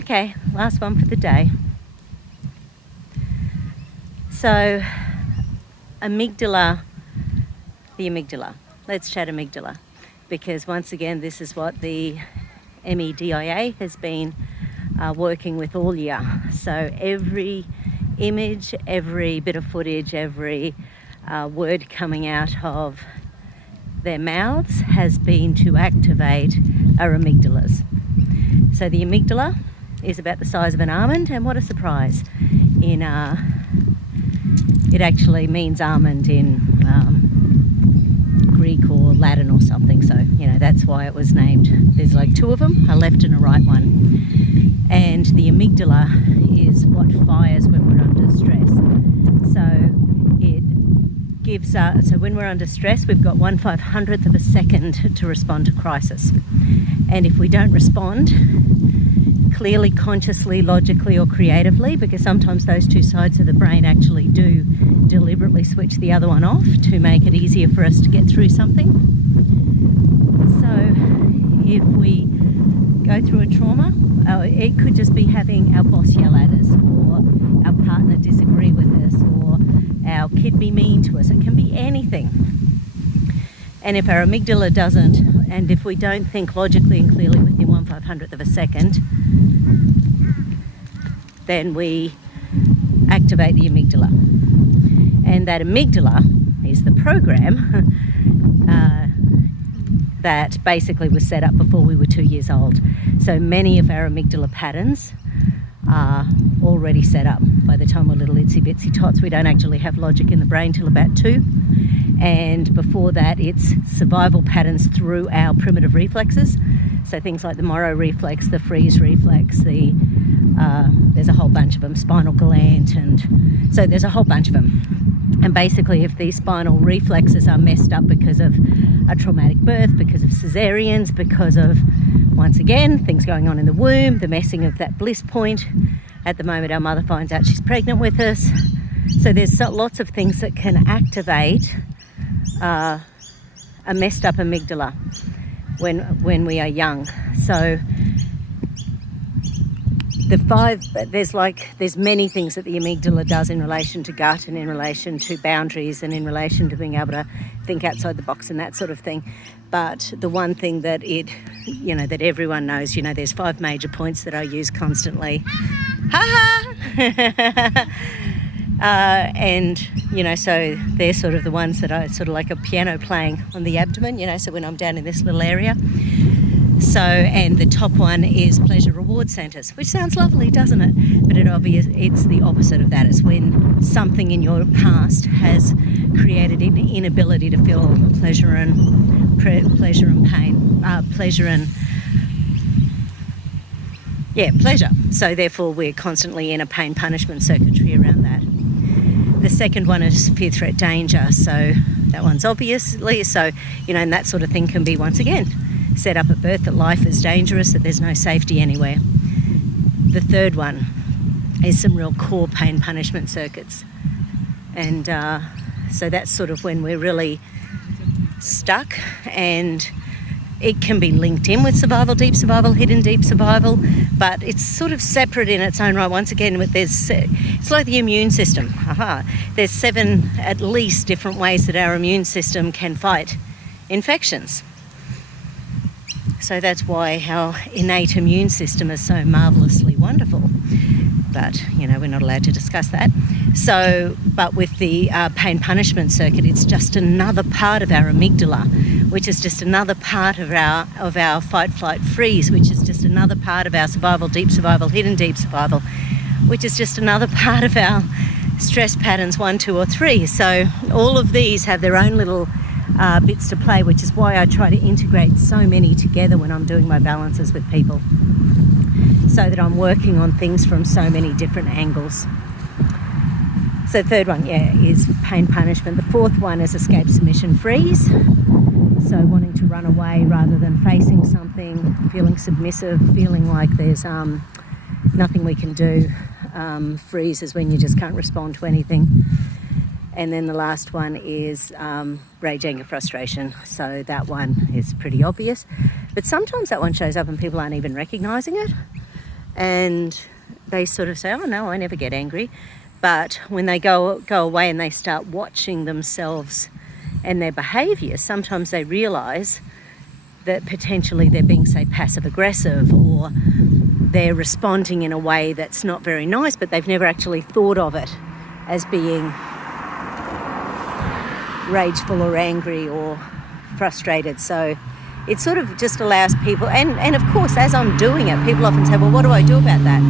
Okay, last one for the day. So, the amygdala. Let's chat amygdala, because once again, this is what the MEDIA has been working with all year. So every image, every bit of footage, every word coming out of their mouths has been to activate our amygdalas. So the amygdala is about the size of an almond, and what a surprise! It actually means almond in Greek or Latin or something, so that's why it was named. There's like two of them, a left and a right one, and the amygdala is what fires when we're under stress. So it gives so when we're under stress, we've got 1/500th of a second to respond to crisis, and if we don't respond clearly, consciously, logically or creatively, because sometimes those two sides of the brain actually do deliberately switch the other one off to make it easier for us to get through something. So if we go through a trauma, it could just be having our boss yell at us, or our partner disagree with us, or our kid be mean to us. It can be anything. And if our amygdala doesn't, and if we don't think logically and clearly within 1/500th of a second, then we activate the amygdala. And that amygdala is the program that basically was set up before we were 2 years old. So many of our amygdala patterns are already set up by the time we're little itsy bitsy tots. We don't actually have logic in the brain till about 2. And before that, it's survival patterns through our primitive reflexes. So things like the Moro reflex, the freeze reflex, there's a whole bunch of them, spinal gland, and so there's a whole bunch of them. And basically, if these spinal reflexes are messed up because of a traumatic birth, because of cesareans, because of, once again, things going on in the womb, the messing of that bliss point, at the moment our mother finds out she's pregnant with us. So there's lots of things that can activate a messed up amygdala when we are young. So there's many things that the amygdala does in relation to gut, and in relation to boundaries, and in relation to being able to think outside the box and that sort of thing. But the one thing that that everyone knows, there's 5 major points that I use constantly. And so they're sort of the ones that are sort of like a piano playing on the abdomen, so when I'm down in this little area. So, and the top one is pleasure reward centers, which sounds lovely, doesn't it? But it's the opposite of that. It's when something in your past has created an inability to feel pleasure and pain, pleasure. So therefore we're constantly in a pain punishment circuitry around that. The second one is fear, threat, danger. So that one's obviously, and that sort of thing can be, once again, set up at birth, that life is dangerous, that there's no safety anywhere. The third one is some real core pain punishment circuits. And so that's sort of when we're really stuck, and it can be linked in with survival, deep survival, hidden deep survival, but it's sort of separate in its own right. Once again, it's like the immune system. There's 7 at least different ways that our immune system can fight infections. So that's why our innate immune system is so marvellously wonderful. But, we're not allowed to discuss that. So, but with the pain punishment circuit, it's just another part of our amygdala, which is just another part of our fight, flight, freeze, which is just another part of our survival, deep survival, hidden deep survival, which is just another part of our stress patterns 1, 2, or 3. So all of these have their own little bits to play, which is why I try to integrate so many together when I'm doing my balances with people, so that I'm working on things from so many different angles. So the third one, is pain punishment. The fourth one is escape, submission, freeze. So wanting to run away rather than facing something, feeling submissive, feeling like there's nothing we can do. Freeze is when you just can't respond to anything. And then the last one is rage, anger, frustration. So that one is pretty obvious. But sometimes that one shows up and people aren't even recognising it. and they sort of say, oh no, I never get angry. But when they go away and they start watching themselves and their behaviour, sometimes they realise that potentially they're being, say, passive aggressive, or they're responding in a way that's not very nice, but they've never actually thought of it as being rageful or angry or frustrated. So it sort of just allows people, and of course, as I'm doing it, people often say, well, what do I do about that?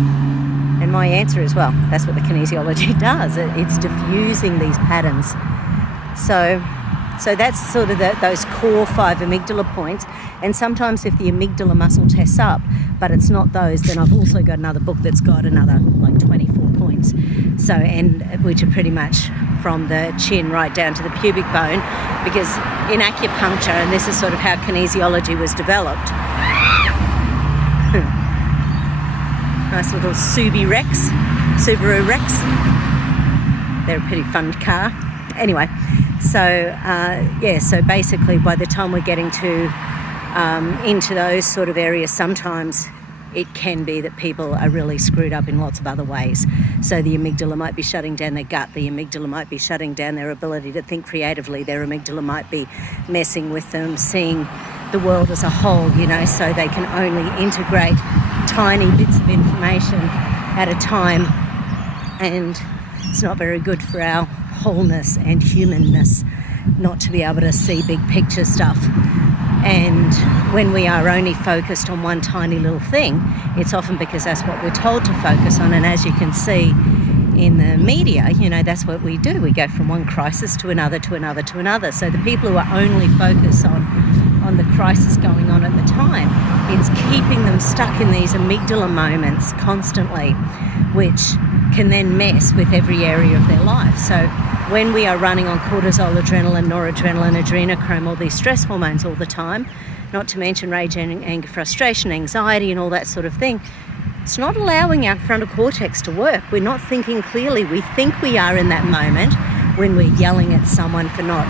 And my answer is, well, that's what the kinesiology does. It's diffusing these patterns. So that's sort of those core 5 amygdala points. And sometimes if the amygdala muscle tests up, but it's not those, then I've also got another book that's got another like 24 points. So, and which are pretty much from the chin right down to the pubic bone, because in acupuncture, and this is sort of how kinesiology was developed, nice little Subaru Rex. They're a pretty fun car. Anyway, so basically by the time we're getting to into those sort of areas, sometimes it can be that people are really screwed up in lots of other ways. So the amygdala might be shutting down their gut, the amygdala might be shutting down their ability to think creatively, their amygdala might be messing with them seeing the world as a whole, so they can only integrate tiny bits of information at a time, and it's not very good for our wholeness and humanness not to be able to see big picture stuff. And when we are only focused on one tiny little thing, it's often because that's what we're told to focus on. And as you can see in the media, that's what we do. We go from one crisis to another, to another, to another. So the people who are only focused on the crisis going on at the time, it's keeping them stuck in these amygdala moments constantly, which can then mess with every area of their life. So when we are running on cortisol, adrenaline, noradrenaline, adrenochrome, all these stress hormones all the time, not to mention rage, anger, frustration, anxiety, and all that sort of thing, it's not allowing our frontal cortex to work. We're not thinking clearly. We think we are in that moment when we're yelling at someone for not,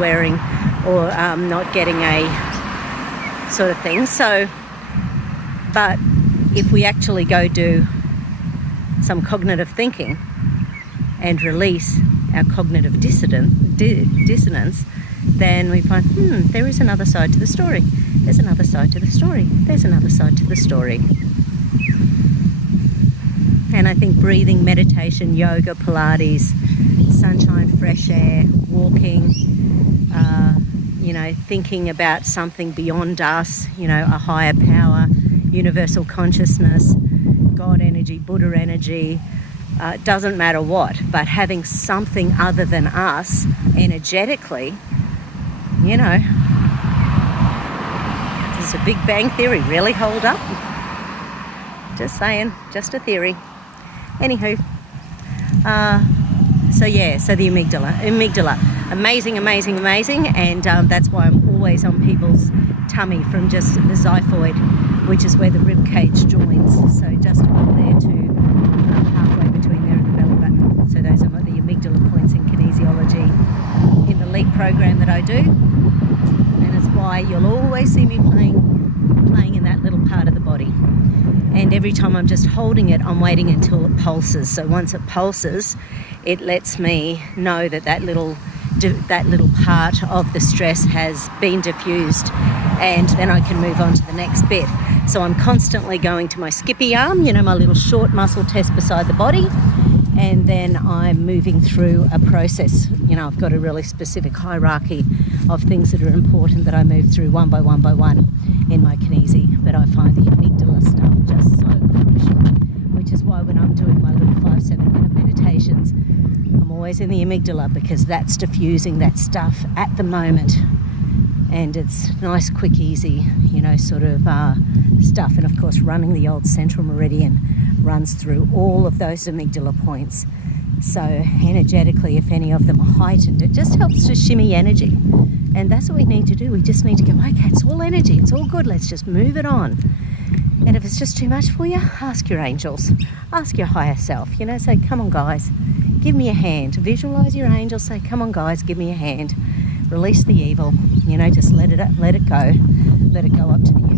wearing or not getting a sort of thing. So, but if we actually go do some cognitive thinking and release our cognitive dissonance, then we find, there is another side to the story. There's another side to the story. There's another side to the story. And I think breathing, meditation, yoga, Pilates, sunshine, fresh air, walking, thinking about something beyond us, a higher power, universal consciousness, God energy, Buddha energy, doesn't matter what, but having something other than us energetically, does a Big Bang Theory really hold up? Just saying, just a theory. Anywho, so the amygdala, amazing, and that's why I'm always on people's tummy from just the xiphoid, which is where the rib cage joins, so just above there to halfway between there and the belly button. So those are the amygdala points in kinesiology in the LEAP program that I do, and it's why you'll always see me playing in that little part of the body. And every time I'm just holding it, I'm waiting until it pulses. So once it pulses, it lets me know that that little part of the stress has been diffused, and then I can move on to the next bit. So I'm constantly going to my skippy arm, my little short muscle test beside the body, and then I'm moving through a process. I've got a really specific hierarchy of things that are important that I move through one by one in my kinesi. But I find the amygdala stuff just so crucial, which is why when I'm doing my little 5-7 minute meditations, I'm always in the amygdala, because that's diffusing that stuff at the moment. And it's nice, quick, easy, stuff. And of course, running the old central meridian runs through all of those amygdala points. So energetically, if any of them are heightened, it just helps to shimmy energy. And that's what we need to do. We just need to go, okay, it's all energy. It's all good. Let's just move it on. And if it's just too much for you, ask your angels. Ask your higher self. Say, come on, guys, give me a hand. Visualize your angels. Say, come on, guys, give me a hand. Release the evil. Just let it go. Let it go up to the